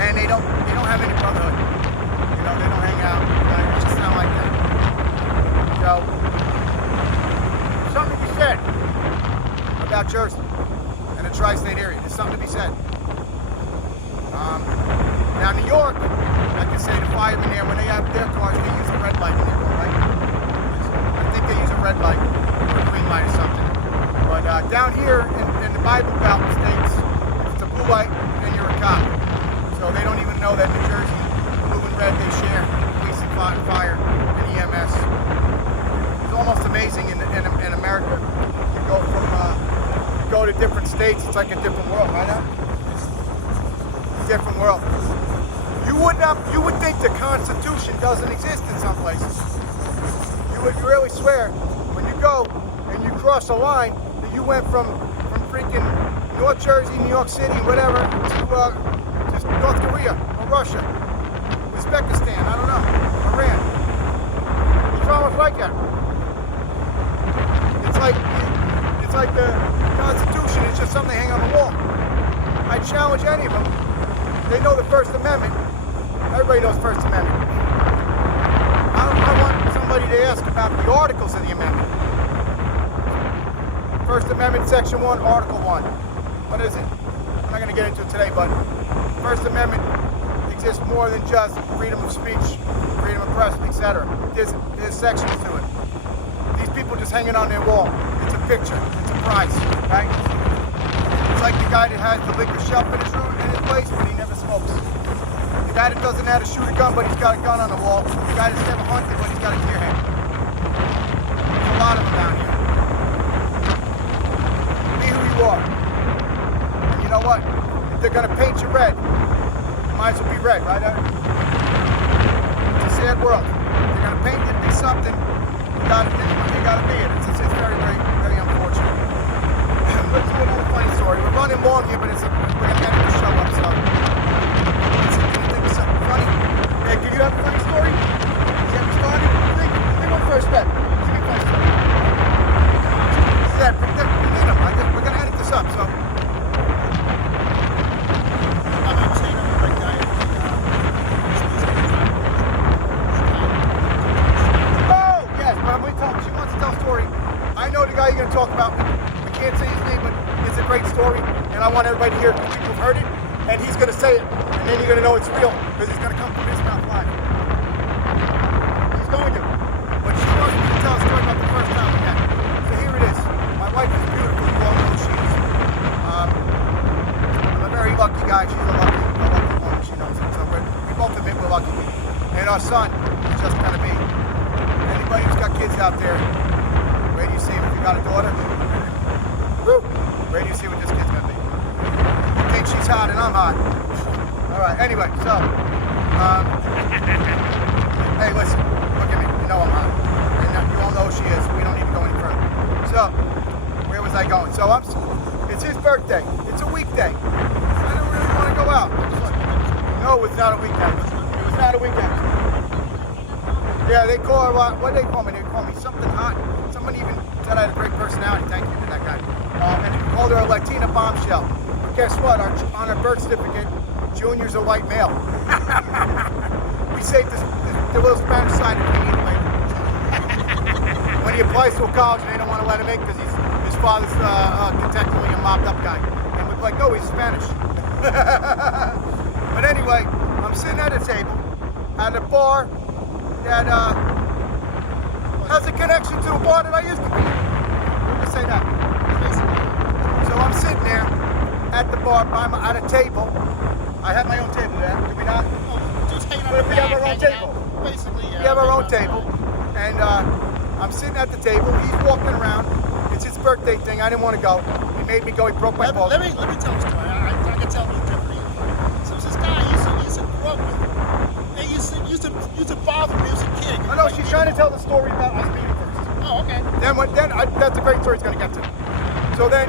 And they don't have any brotherhood. You know, they don't hang out. It's just not like that. So, something to be said about Jersey and the Tri-State area. There's something to be said. Now, New York, I can say the firemen there, when they have their cars, they use a red light in their car, right? I think they use a red light or a green light or something. But down here in the Bible Belt states, if it's a blue light, then you're a cop. So they don't even know that New Jersey, blue and red, they share police and fire and EMS. It's almost amazing in America. You go to different states, it's like a different world, right now? Different world. You would think the Constitution doesn't exist in some places. You would really swear when you go and you cross a line that you went from freaking North Jersey, New York City, whatever, to North Korea or Russia, Uzbekistan, I don't know, Iran. It's almost like that. It's like the Constitution is just something hanging on the wall. I challenge any of them. They know the First Amendment. Everybody knows the First Amendment. I want somebody to ask about the articles of the amendment. First Amendment, Section 1, Article 1. What is it? I'm not going to get into it today, but First Amendment exists more than just freedom of speech, freedom of press, etc. There's sections to it. These people just hanging on their wall. It's a picture. It's a prize, right? It's like the guy that has the liquor shelf in his room, in his place, but he never smokes. The guy that doesn't know how to shoot a gun, but he's got a gun on the wall. The guy that's never hunted, but he's got a deer hand. There's a lot of them down here. Be who you are. And you know what? If they're going to paint you red, you might as well be red, right, Eric? It's a sad world. If they're going to paint you to be something, you got to be it. It's very, very, very unfortunate. Let's do another funny story. We're running long here, but we're going to end the show up, so. Let's see, can you think of something funny? Hey, can you have a funny story? Get me started? Think on first bet. Give me a funny story. Yeah, we're going to edit this up, so. Oh, yes, but I'm going to tell she wants to tell a story. I know the guy you're going to talk about. We can't say his name, but it's a great story, and I want everybody to hear it because people have heard it, and he's going to say it, and then you're going to know it's real because it's going to come from his mouth live. He's going to. But she wants me to tell a story about the first time we met. So here it is. My wife is beautiful. You all know who she is. I'm a very lucky guy. She's a lucky woman. She knows it. So we both admit we're lucky. And our son is just going to be. Anybody who's got kids out there, wait till you see him. If you got a daughter, woo, wait till you see what this kid's going to be. You think she's hot and I'm hot. All right, anyway, so, hey, listen, look at me. You know I'm hot. And you all know who she is. We don't need to go any further. So, where was I going? So, it's his birthday. It's a weekday. I don't really want to go out. No, it's not a weekend. It was not a weekend. Yeah, they call her, what do they call me? They call me something hot. Someone even said I had a great personality. Thank you to that guy. And they called her a Latina bombshell. But guess what? On her birth certificate, Junior's a white male. We saved the little Spanish side of me anyway. When he applies to a college, they don't want to let him in because his father's contextually a mobbed up guy. And we're like, no, he's Spanish. But anyway, I'm sitting at a table at a bar that has a connection to a bar that I used to be in. We'll just say that. So I'm sitting there at the bar at a table. I have my own table there. Do we not? Just hanging on But the we have back, our own hanging table. out. Basically, yeah. We have our own table. And I'm sitting at the table. He's walking around. It's his birthday thing. I didn't want to go. He made me go. He broke my balls. Let me tell a story. I can tell you differently. So this guy used to grow up with. They used to bother me as a kid. I know, she's trying to tell the story about us meeting first. Oh, okay. That's a great story he's going to get to. So then,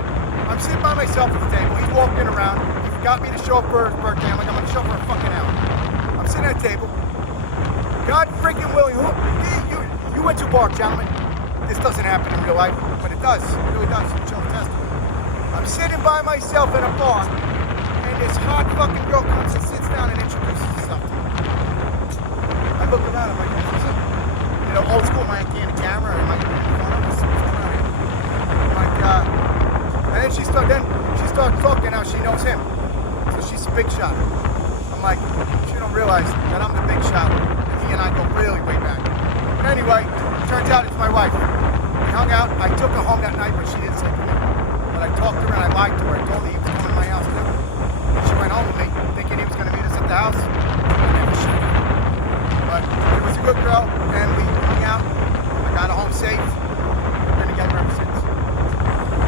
I'm sitting by myself at the table. He's walking around. He got me to show up for his birthday. I'm like, I'm going to show up for a fucking hour. I'm sitting at a table. God freaking willing, you went to a bar, gentlemen. This doesn't happen in real life, but it does. It really does. Chill testament. I'm sitting by myself in a bar, and this hot fucking girl comes and sits down and introduces herself to me. I look around, I'm like, what's up? You know, old school, man, can't camera, or am I going to what's going on here? I'm like, and then she starts talking how she knows him. So she's a big shot. I'm like, she don't realize that I'm the big shot. And he and I go really way back. But anyway, turns out it's my wife. We hung out. I took her home that night, but she didn't sleep with me. But I talked to her and I lied to her. I told her he was coming to my house too. She went home with me, thinking he was going to meet us at the house. But it was a good girl, and we hung out. I got her home safe. We're going to get her ever since.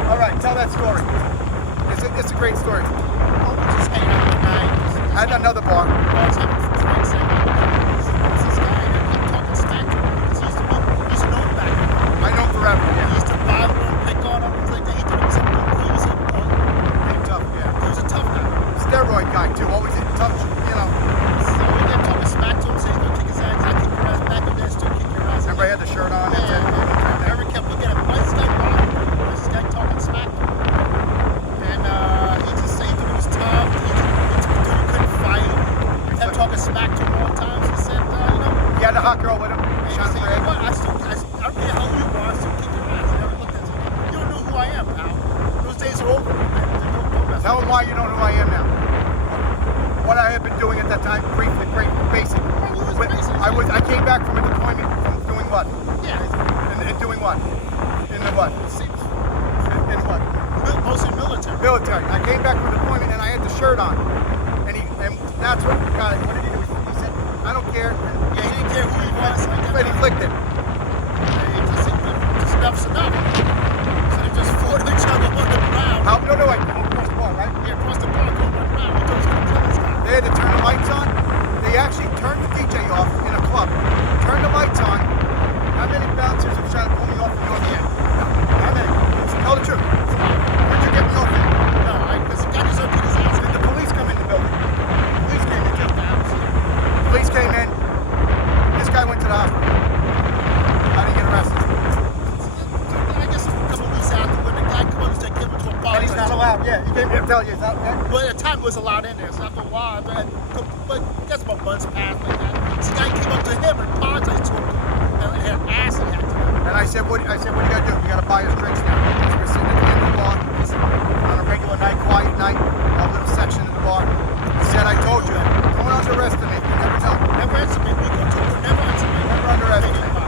All right, tell that story. It's a great story. Just hanging out with the guy. At another bar. I was having drinks and this guy that kept talking smack to him. He used to know him back. I know forever. He Yeah. used to bother him, pick on him. He thought he was a Pretty tough. Yeah. he was a tough guy. Steroid guy too. Always in tough. You know. So we kept talking smack to him, saying he's gonna kick his ass. I kick your ass back in there, still kick your ass. Remember I had the shirt on. Yeah. Every kept looking at him. Why is this guy bothering him? Why is this guy talking smack to him? And he just said he thought it was tough. He couldn't fight. He kept talking what? Yeah. And doing what? In the what? In what? Mostly military. Military. I came back from deployment and I had the shirt on. And that's what got it. What did he do? He said, I don't care. Yeah, he didn't care who he was. But he clicked it. Just enough's enough. So they just fought each other on the ground. How? No, I across the bar, right? Yeah, across the bar, going around. He thought he was going to kill this guy. They had to turn the lights on. They actually turned the DJ off in a club. Turned the lights on. How many bouncers were trying to pull me off the door? Yeah. How many? Tell the truth. Where'd you get me off in? No, because the guy just opened his ass. Did the police come in the building? Police came in. Police came in. This guy went to the hospital. I didn't get arrested. I guess a couple weeks after when the guy comes to give him to apologize. And he's not allowed. Yeah, he came here to tell you he's not there. Well, at the time it was allowed in there. So after a while, but I guess about months passed like that. This guy came up to him and apologized to him. And had ass he had to him. And I said, what do you got to do? You got to buy us drinks now. So we're sitting at the end of the bar on a regular night, quiet night, a little section in the bar. He said, I told you, don't underestimate me. Never know. Never underestimate me. Never underestimate me. Never underestimate me.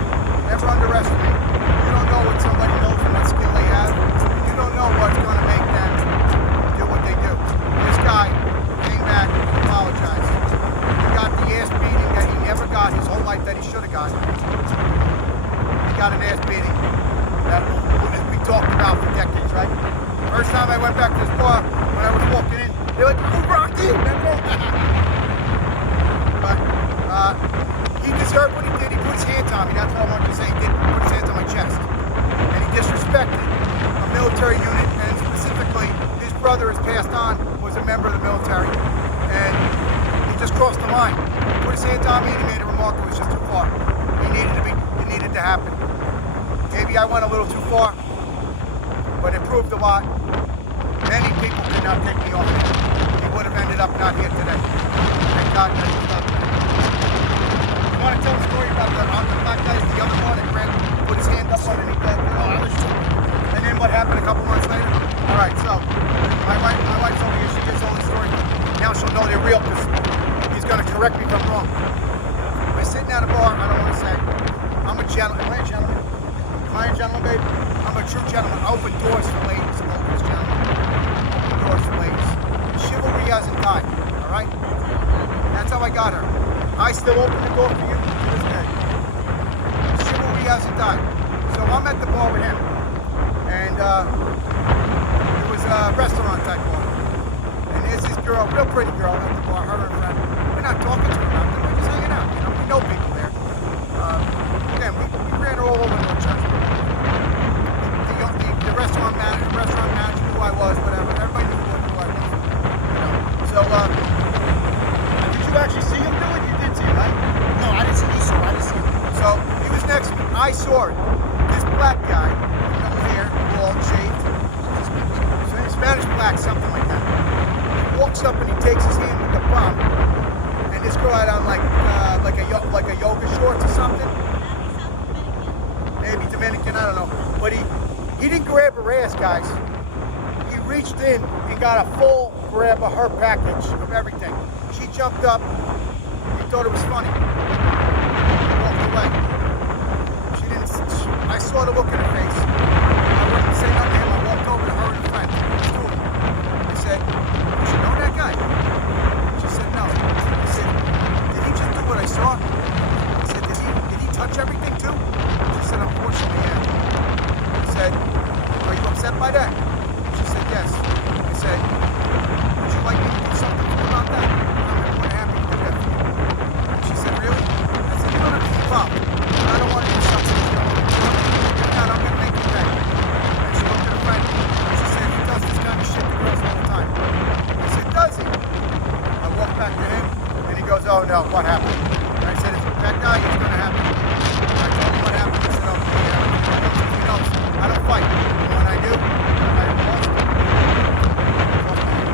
Never underestimate. You don't know what somebody knows and what skill they have. You don't know what's going to make them do what they do. This guy came back and apologized. He got the ass beating that he never got his whole life that he should have got. He got an ass beating that we talked about for decades, right? First time I went back to this bar, when I was walking in, they're like, who rocked you? But he deserved what he did. He put his hands on me. That's what I wanted to say. He did put his hands on my chest. And he disrespected a military unit, and specifically, his brother has passed on, was a member of the military, and he just crossed the line. He put his hands on me and he made a remark that was just too far. It needed to happen. Maybe I went a little too far, but it proved a lot. Many people could not take me off it. He would have ended up not here today. Thank God that he stopped. You want to tell a story about the black guy, the other one that put his hand up underneath that girl? And then what happened a couple months later? All right, so my wife's over here. She gets all the story. Now she'll know they're real because he's going to correct me if I'm wrong. We're sitting at a bar. I don't want to say. I'm a gentleman. Am I a gentleman? Am I a gentleman, babe? I'm a true gentleman. I open doors for ladies. Always gentlemen. Open doors for ladies. Chivalry hasn't died. All right? That's how I got her. I still open the door for you to this day. Chivalry hasn't died. So I'm at the bar with him. And it was a restaurant type bar. And there's this girl, real pretty girl at the bar, her and her friend. We're not talking to her about them. We're just hanging out. You know, we know people there. Again, we ran her all over the church. The restaurant manager knew who I was, whatever. Everybody knew who I was. You know. So, did you actually see him do it? You did see him, right? No, I didn't see him. I didn't see him. So he was next to me. I saw it. This black guy, no hair, bald, shaved, Spanish black, something like that. He walks up and he takes his hand with the bomb, and this girl had on like a yoga shorts or something. Maybe Dominican, I don't know. But he didn't grab her ass, guys. He reached in and got a full grab of her package of everything. She jumped up. He thought it was funny. Walked away. I saw the look in her face. I wouldn't say nothing to him. I walked over to her and a friend. I said, "Does she know that guy?" She said, "No." I said, "Did he just do what I saw?" I said, "Did he touch everything too?" She said, "Unfortunately, yeah." I said, "Are you upset by that?" She said, "Yes." I said, "Would you like me to do something about that?" I'm more than happy to do that for you. She said, "Really?" I said, "You don't have to keep up. I don't want to do something. I'm going to make you pay." And she looked at her friend. She said, "He does this kind of shit to girls all the time." I said, "Does he?" I walked back to him, and he goes, "Oh no, what happened?" And I said, "If that guy is going to happen." And I told him what happened. He said, "Okay, he knows. I don't fight. And when I do, I lost him."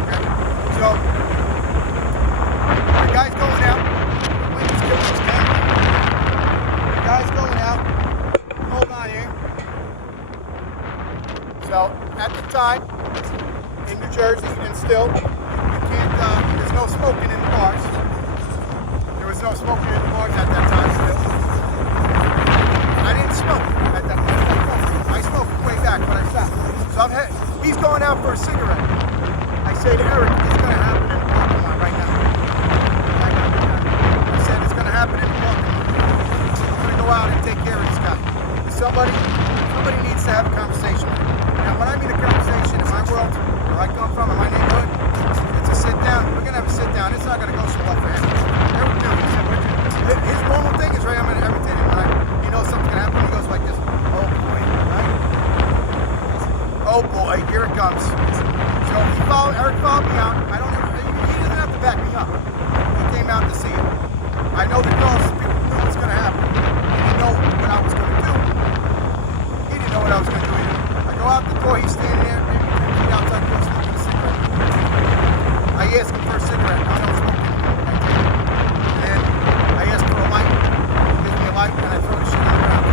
Okay? So, the guy's going out. Please give us his camera. The guy's going out. Hold on here. So, at the time, in New Jersey, and still, you can't, there's no smoking in the bars. There was no smoking in the bars at that time still. I somebody needs to have a conversation. Now, when I mean a conversation in my world, where I come from, in my neighborhood, it's a sit down. We're gonna have a sit down. It's not gonna go so well for him. His normal thing is right. I'm gonna imitate him. Right? He knows something's gonna happen. He goes like this. Oh boy, right? Oh boy, here it comes. So Eric followed me out. He doesn't have to back me up. He came out to see it. I know the girls knew what's gonna happen. He didn't know what I was gonna do. He didn't know what I was gonna do either. I go out the door. He's standing there. Maybe outside the door smoking a cigarette. I ask him for a cigarette. I don't smoke. And then I ask for a light. He gives me a light, and I throw the shit on the ground.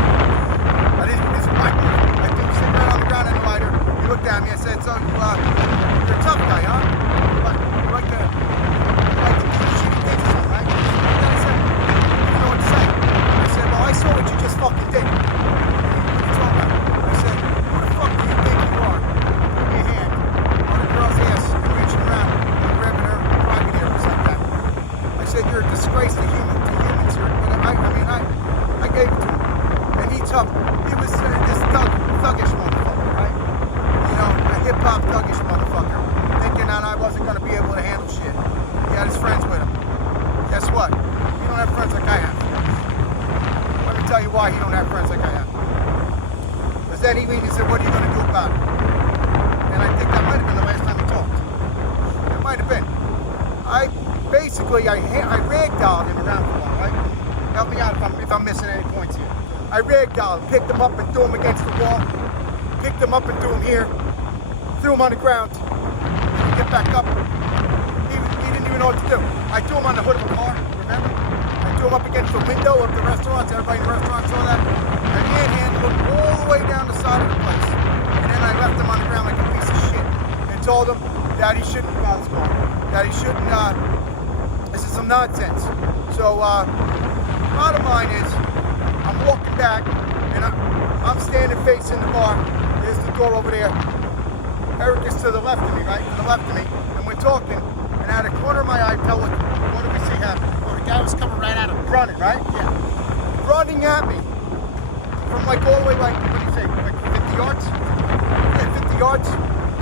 I threw the cigarette on the ground and a lighter. He looked at me and said, "So you're a tough guy, huh? You like the shitty things, right?" I said, "I don't know what to say." I said, "Well, I saw what you just fucking did." What are you talking about? I said, "Who the fuck do you think you are? Putting your hand on a girl's ass and reaching around and grabbing her private areas like that?" I said, "You're a disgrace to humans. I gave it to him. And he was this thuggish motherfucker, right? You know, a hip-hop thuggish motherfucker. Thinking that I wasn't going to be able to handle shit. He had his friends with him. Guess what? He don't have friends like I have. Let me tell you why he don't have friends like I have. Because then he said, "What are you going to do about it?" And I think that might have been the last time we talked. It might have been. I ragdolled him around the wall, right? Help me out if I'm missing any points here. I ragdolled him, picked him up and threw him against the wall. Picked him up and threw him here. Threw him on the ground. Didn't get back up. He didn't even know what to do. I threw him on the hood of a car, remember? I threw him up against the window of the restaurant. Everybody in the restaurant saw that. I manhandled him all the way down the side of the place. And then I left him on the ground like a piece of shit. And told him that he shouldn't, that he shouldn't, this is some nonsense. So, bottom line is, I'm walking back, and I'm standing facing the bar. There's the door over there. Eric is to the left of me, right? To the left of me. And we're talking, and out of the corner of my eye, what do we see happen? Oh, the guy was coming right at him. Running, right? Yeah. Running at me. From like all the way, like, what do you say, like 50 yards? Yeah, 50 yards.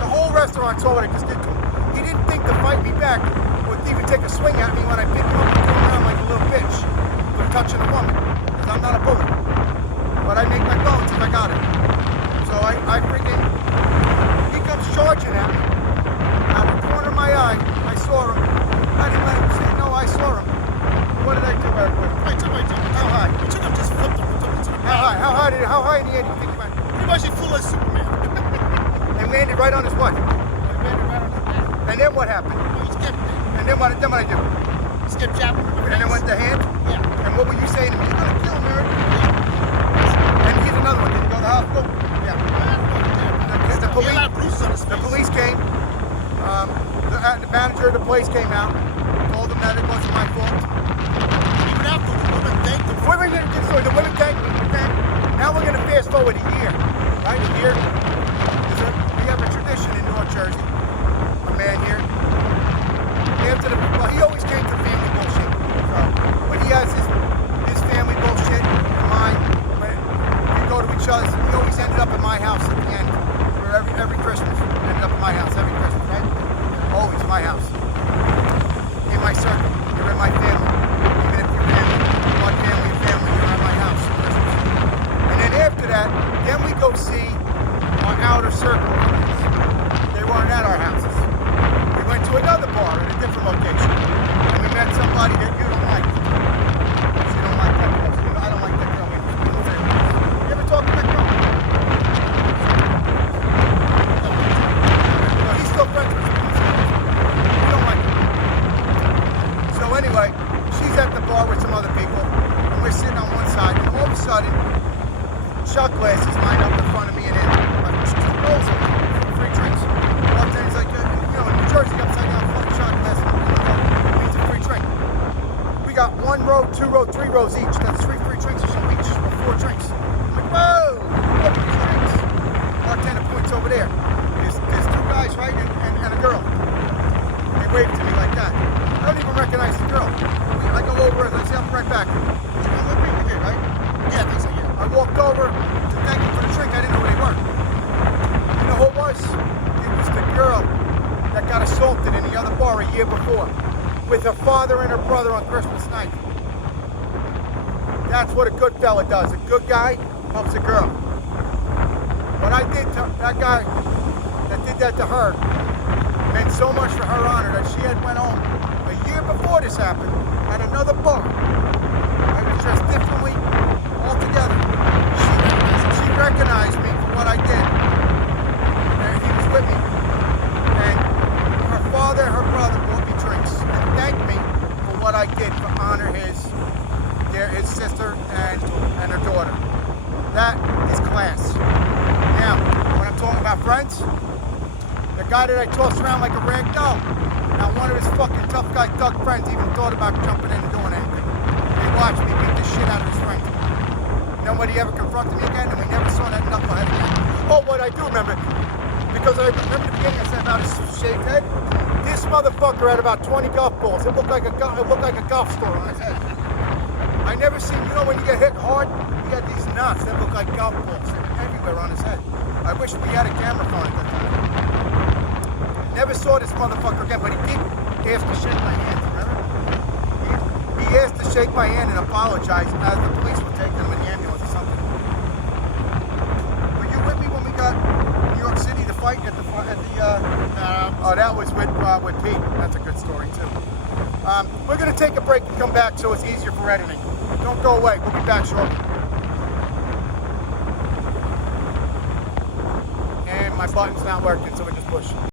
The whole restaurant saw what I just did to him. He didn't think to fight me back or even take a swing at me when I picked him up and threw him around like a little bitch for touching a woman. Because I'm not a bully. But I make my bones if I got it. So I freaking, he comes charging at me. Out of the corner of my eye, I saw him. I didn't let him say, no, I saw him. What did I do, Eric? How high? You took him, just flipped him. How high in the air do you think he went? Pretty much he flew like Superman. And landed right on his what? He landed right on his head. And then what happened? Well, he skipped it. And then what did I do? He skipped jabbing him. And then went the hand? Yeah. And what were you saying to me? You're gonna kill him, Eric. And here's another one. Did he go to the hospital? Yeah. The police, he had a lot of bruises on his face. the police came. The manager of the place came out. Told him that it wasn't my fault. Even after the woman thanked him. The women thanked me. Okay? Now we're gonna fast forward a year. Right? A year. We have a tradition in North Jersey. A man here. He always came to family bullshit. So when he has his family bullshit and mine, when we go to each other's, he always ended up at my house at the end. Where every Christmas, ended up at my house every Christmas, right? Always my house. In my circle, you're in my family. Even if you're family, blood family and family, you're at my house at Christmas. And then after that, then we go see our outer circle friends. They weren't at our houses. We went to another bar at a different location. And we met somebody that you don't like. She don't like that girl. So, I don't like that girl either. You ever talk to that girl? No, he's still friends with her. You don't like her. So anyway, she's at the bar with some other people. And we're sitting on one side. And all of a sudden, shot glasses line up in front of me and him. Two rolls of free drinks. Walked in, he's like, in New Jersey, upside down, fucking shot glasses. Means a free drink. We got 1 row, 2 row, 3 rows each. That's 3 free drinks or so each, or 4 drinks. I'm like, whoa, 4 free drinks. Bartender points over there. There's 2 guys, right, and a girl. They wave to me like that. I don't even recognize the girl. I go over and I say, I'll be right back. Did you come with me? You did, right? Yeah, I think so, yeah. I walked over to on Christmas night. That's what a good fella does. A good guy helps a girl. What I did to that guy that did that to her meant so much for her honor that she had went home a year before this happened at another bar. I was dressed differently altogether. She recognized me for what I did. And he was with me. And her father, her brother bought me drinks and thanked me for what I did to honor his sister and her daughter. That is class. Now, when I'm talking about friends, the guy that I tossed around like a rag doll, now one of his fucking tough guy thug friends even thought about jumping in and doing anything. They watched me beat the shit out of his friend. Nobody ever confronted me again, and we never saw that knucklehead again. Oh, what I do remember, because I remember the beginning I said about his shaved head. This motherfucker had about 20 golf balls. It looked like a golf store on his head. I never seen, you know, when you get hit hard, he had these knots that look like golf balls. They were everywhere on his head. I wish we had a camera phone at that time. Never saw this motherfucker again, but he did ask to shake my hand, remember? He asked to shake my hand and apologize as the police were taking him in the ambulance or something. Were you with me when we got New York City to fight at the oh, that was with Pete. That's a good story too. We're going to take a break and come back so it's easier for editing. Don't go away. We'll be back shortly. And my button's not working, so we just push.